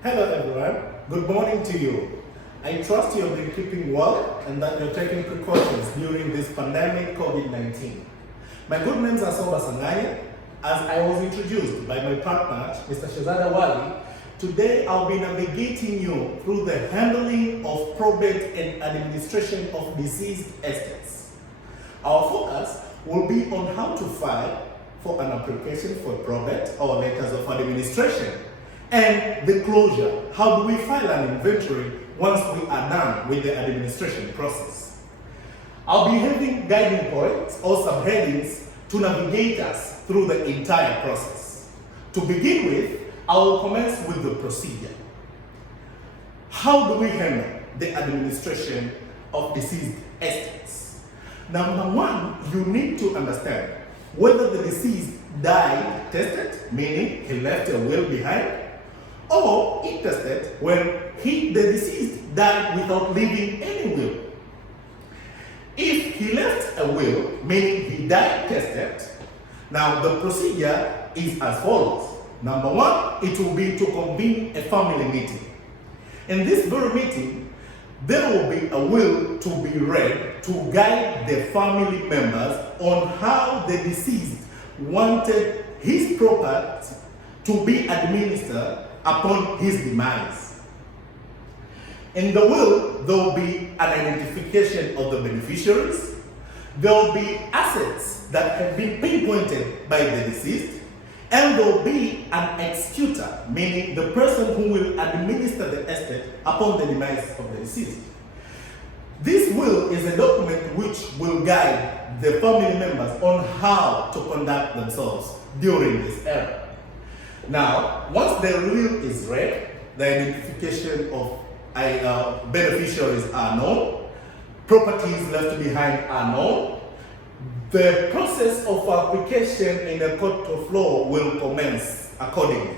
Hello everyone, good morning to you. I trust you have been keeping well and that you're taking precautions during this pandemic COVID-19. My good names are Tanzania. As I was introduced by my partner, Mr. Shazada Wali, today I'll be navigating you through the handling of probate and administration of deceased estates. Our focus will be on how to file for an application for probate or letters of administration, and the closure. How do we file an inventory once we are done with the administration process? I'll be having guiding points or subheadings to navigate us through the entire process. To begin with, I will commence with the procedure. How do we handle the administration of deceased estates? Number one, you need to understand whether the deceased died tested, meaning he left a will behind, or intestate, when the deceased died without leaving any will. If he left a will, meaning he died tested, now the procedure is as follows. Number one, it will be to convene a family meeting. In this very meeting, there will be a will to be read to guide the family members on how the deceased wanted his property to be administered upon his demise. In the will, there will be an identification of the beneficiaries. There will be assets that have been pinpointed by the deceased, and there will be an executor, meaning the person who will administer the estate upon the demise of the deceased. This will is a document which will guide the family members on how to conduct themselves during this era. Now, once the will is read, the identification of beneficiaries are known, properties left behind are known, the process of application in the court of law will commence accordingly.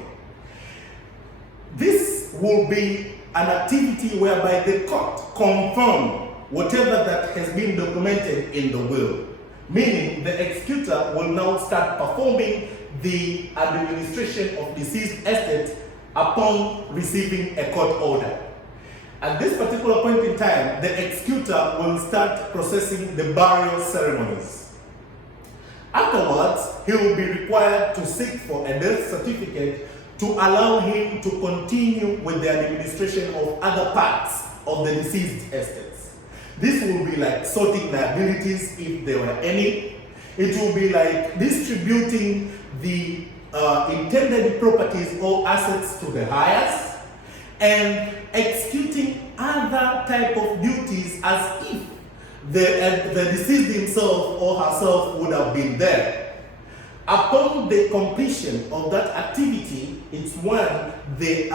This will be an activity whereby the court confirms whatever that has been documented in the will, meaning the executor will now start performing the administration of deceased estate upon receiving a court order. At this particular point in time, the executor will start processing the burial ceremonies. Afterwards, he will be required to seek for a death certificate to allow him to continue with the administration of other parts of the deceased estates. This will be like sorting liabilities if there were any. It will be like distributing the intended properties or assets to the heirs, and executing other type of duties as if the deceased himself or herself would have been there. Upon the completion of that activity, it's when the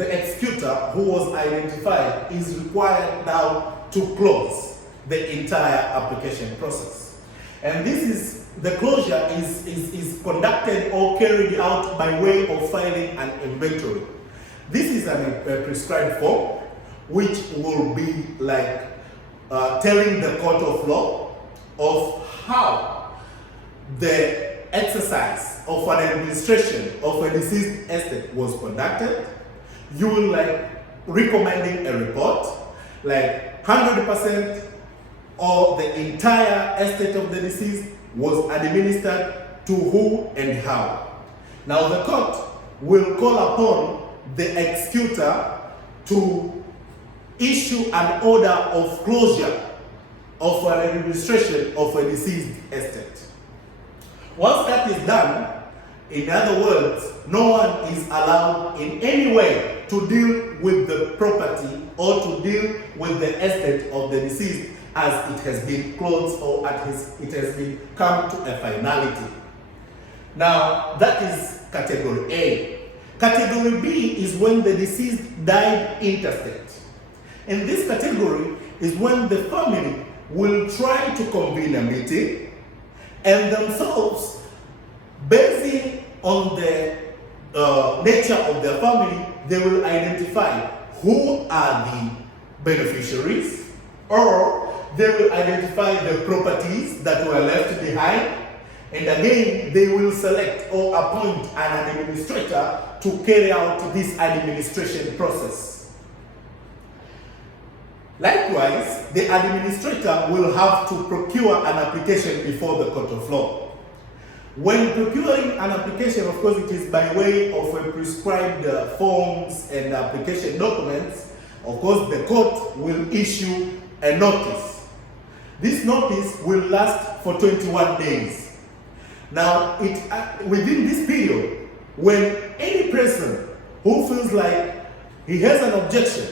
executor who was identified is required now to close the entire application process. And the closure is conducted or carried out by way of filing an inventory. This is a prescribed form which will be like telling the court of law of how the exercise of an administration of a deceased estate was conducted. You will like recommending a report, like 100% of the entire estate of the deceased was administered to who and how. Now the court will call upon the executor to issue an order of closure of an administration of a deceased estate. Once that is done, in other words, no one is allowed in any way to deal with the property or to deal with the estate of the deceased as it has been closed or it has been come to a finality. Now, that is category A. Category B is when the deceased died intestate. In this category is when the family will try to convene a meeting and themselves, based on the nature of their family, they will identify who are the beneficiaries, or they will identify the properties that were left behind, and again they will select or appoint an administrator to carry out this administration process. Likewise, the administrator will have to procure an application before the court of law. When procuring an application, of course, it is by way of a prescribed forms and application documents. Of course, the court will issue a notice. This notice will last for 21 days. Now, within this period, when any person who feels like he has an objection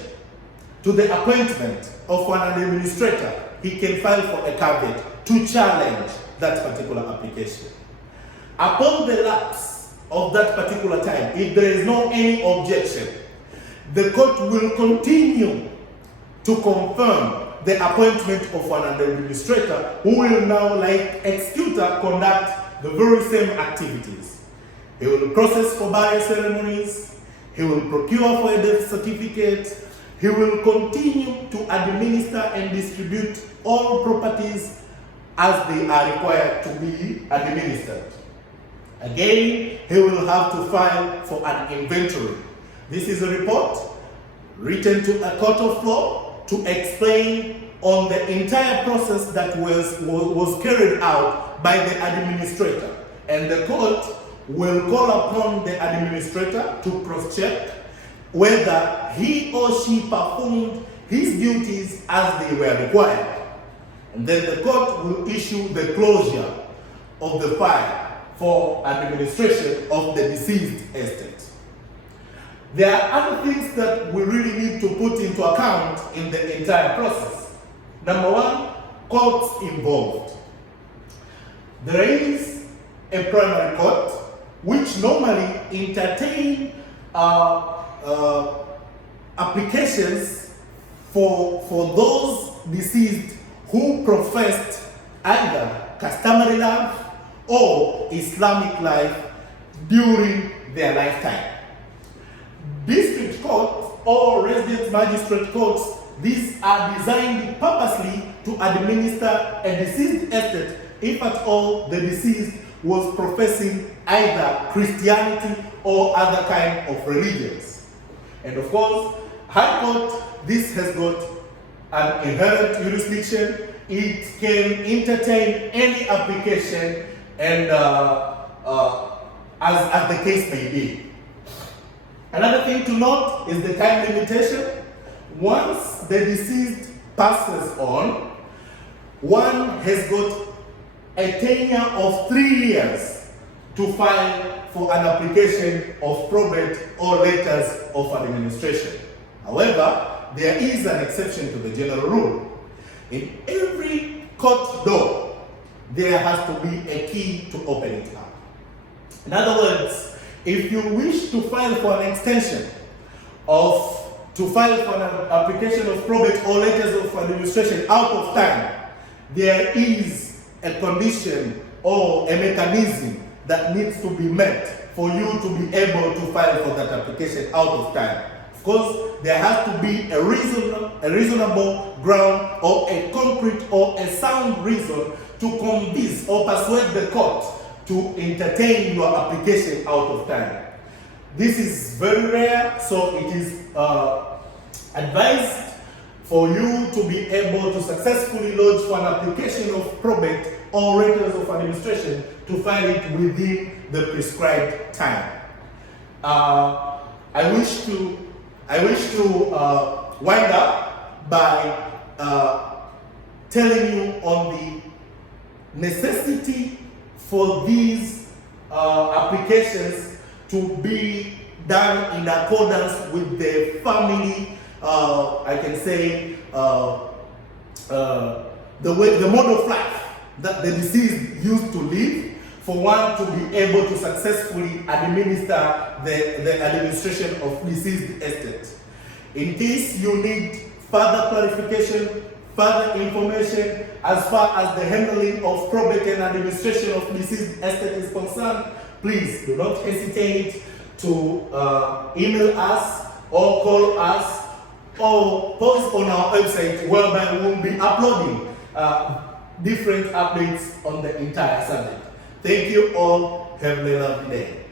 to the appointment of an administrator, he can file for a caveat to challenge that particular application. Upon the lapse of that particular time, if there is no any objection, the court will continue to confirm the appointment of an administrator who will now, like executor, conduct the very same activities. He will process for burial ceremonies, he will procure for a death certificate, he will continue to administer and distribute all properties as they are required to be administered. Again, he will have to file for an inventory. This is a report written to a court of law to explain on the entire process that was carried out by the administrator. And the court will call upon the administrator to cross-check whether he or she performed his duties as they were required. And then the court will issue the closure of the file for administration of the deceased estate. There are other things that we really need to put into account in the entire process. Number one, courts involved. There is a primary court which normally entertain applications for those deceased who professed either customary life or Islamic life during their lifetime. District courts or resident magistrate courts, these are designed purposely to administer a deceased estate if at all the deceased was professing either Christianity or other kind of religions. And of course, High Court, this has got an inherent jurisdiction. It can entertain any application and as the case may be. Another thing to note is the time limitation. Once the deceased passes on, one has got a tenure of 3 years to file for an application of probate or letters of administration. However, there is an exception to the general rule. In every court door, there has to be a key to open it up. In other words, if you wish to file for an extension to file for an application of probate or letters of administration out of time, there is a condition or a mechanism that needs to be met for you to be able to file for that application out of time. Of course, there has to be a reasonable ground or a concrete or a sound reason to convince or persuade the court to entertain your application out of time. This is very rare, so it is advised for you to be able to successfully lodge for an application of probate or letters of administration to file it within the prescribed time. I wish to wind up by telling you on the necessity for these applications to be done in accordance with the family, I can say, the mode of life that the deceased used to live, for one to be able to successfully administer the administration of deceased estate. In case you need further clarification, further information as far as the handling of probate and administration of deceased estate is concerned, please do not hesitate to email us or call us or post on our website, whereby we will be uploading different updates on the entire subject. Thank you all. Have a lovely day.